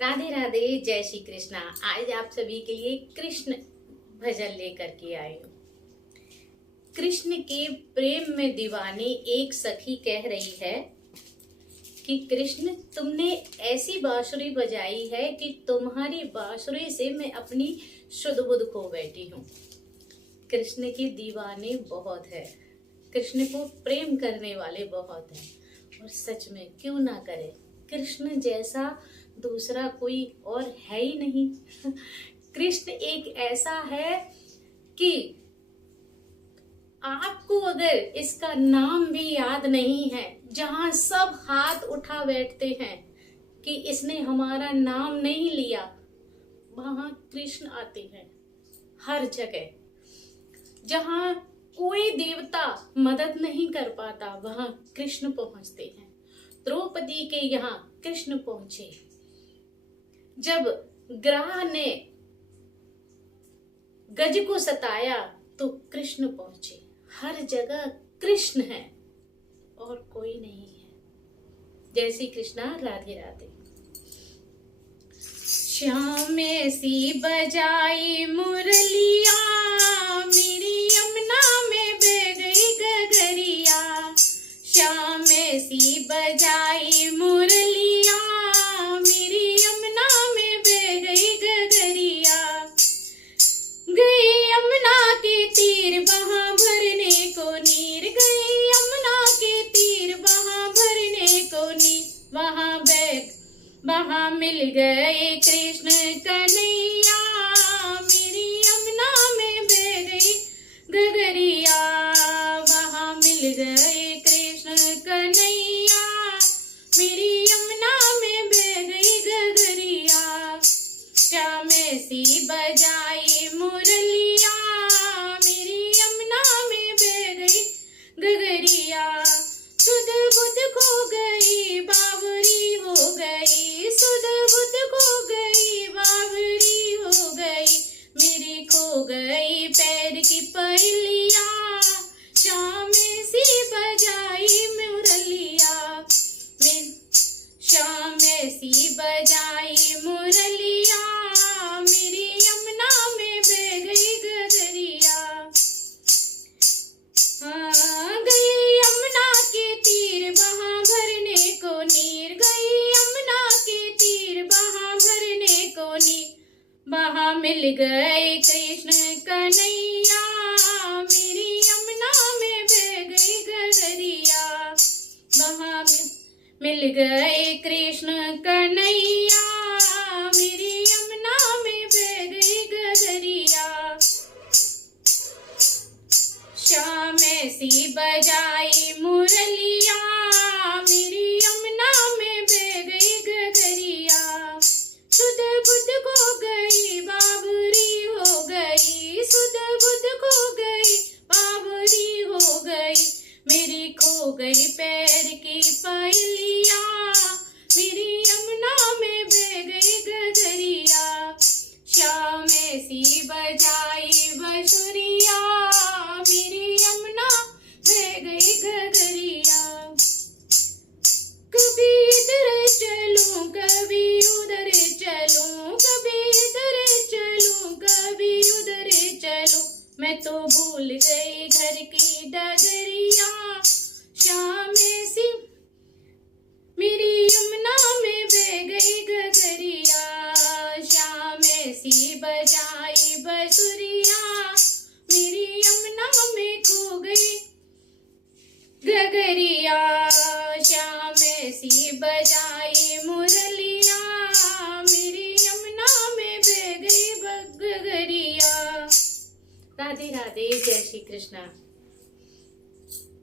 राधे राधे, जय श्री कृष्णा। आज आप सभी के लिए कृष्ण भजन लेकर के आई हूँ। कृष्ण के प्रेम में दीवानी एक सखी कह रही है कि कृष्ण, तुमने ऐसी बांसुरी बजाई है कि तुम्हारी बांसुरी से मैं अपनी शुद्ध बुद्ध खो बैठी हूँ। कृष्ण के दीवाने बहुत है, कृष्ण को प्रेम करने वाले बहुत हैं, और सच में क्यों ना करे, कृष्ण जैसा दूसरा कोई और है ही नहीं। कृष्ण एक ऐसा है कि आपको अगर इसका नाम भी याद नहीं है, जहां सब हाथ उठा बैठते हैं कि इसने हमारा नाम नहीं लिया, वहां कृष्ण आते हैं। हर जगह जहां कोई देवता मदद नहीं कर पाता, वहां कृष्ण पहुंचते हैं। द्रौपदी के यहाँ कृष्ण पहुंचे। जब ग्रह ने गज को सताया तो कृष्ण पहुंचे। हर जगह कृष्ण है और कोई नहीं है। जय श्री कृष्णा, राधे राधे। श्याम सी बजाई मुरलिया, मेरी यमुना में बह गई गगरिया। श्याम सी बजाई मुरलिया, मेरी यमुना में बह गई गगरिया। गई यमुना के तीर वहां भरने को नीर, गई यमुना के तीर वहां भरने को नीर। वहां मिल गए कृष्ण कन्हैया, मेरी यमुना में बह गई गगरिया। वहां मिल गए कृष्ण कन्हैया, मेरी यमुना में बह गई गगरिया। श्याम सी बजाई मुरलिया, मेरी यमुना में बह गई गगरिया। सुध बुध खो गई, बावरी हो गई, सुध बुध खो गई, बावरी हो गई। मेरी खो गई पैर की पहलिया, श्याम सी बजाई मुरलिया। श्याम सी बजाई मुरलिया, मेरी यमुना में बह गई गगरिया। गई यमुना के तीर वहां भरने को नीर, गई यमुना के तीर वहां भरने को नीर। वहां मिल गए कृष्ण कन्हैया, मेरी यमुना में बह गई गगरिया। वहां मिल गए कृष्ण कन्हैया, मेरी यमुना में बह गई गगरिया। श्याम सी बजाई मुरलिया, मेरी यमुना में बह गई गगरिया। सुध बुध खो गई, बावरी हो गई, सुध बुध खो गई, बावरी हो गई। मेरी खो गई पैर की पहलिया, मेरी यमुना में बह गई गगरिया। श्याम सी बजाई बांसुरिया, मेरी यमुना बह गई गगरिया। कभी इधर चलूं, कभी उधर चलूं, कभी इधर चलूं, कभी उधर चलूं। मैं तो भूल गई घर की डगरिया। श्याम सी मेरी यमुना में बह गई गगरिया। श्याम सी बजाई बांसुरिया, मेरी यमुना में खो गई गगरिया। श्याम सी बजाई मुरलिया, मेरी यमुना में बह गई गगरिया। राधे राधे, जय श्री कृष्णा।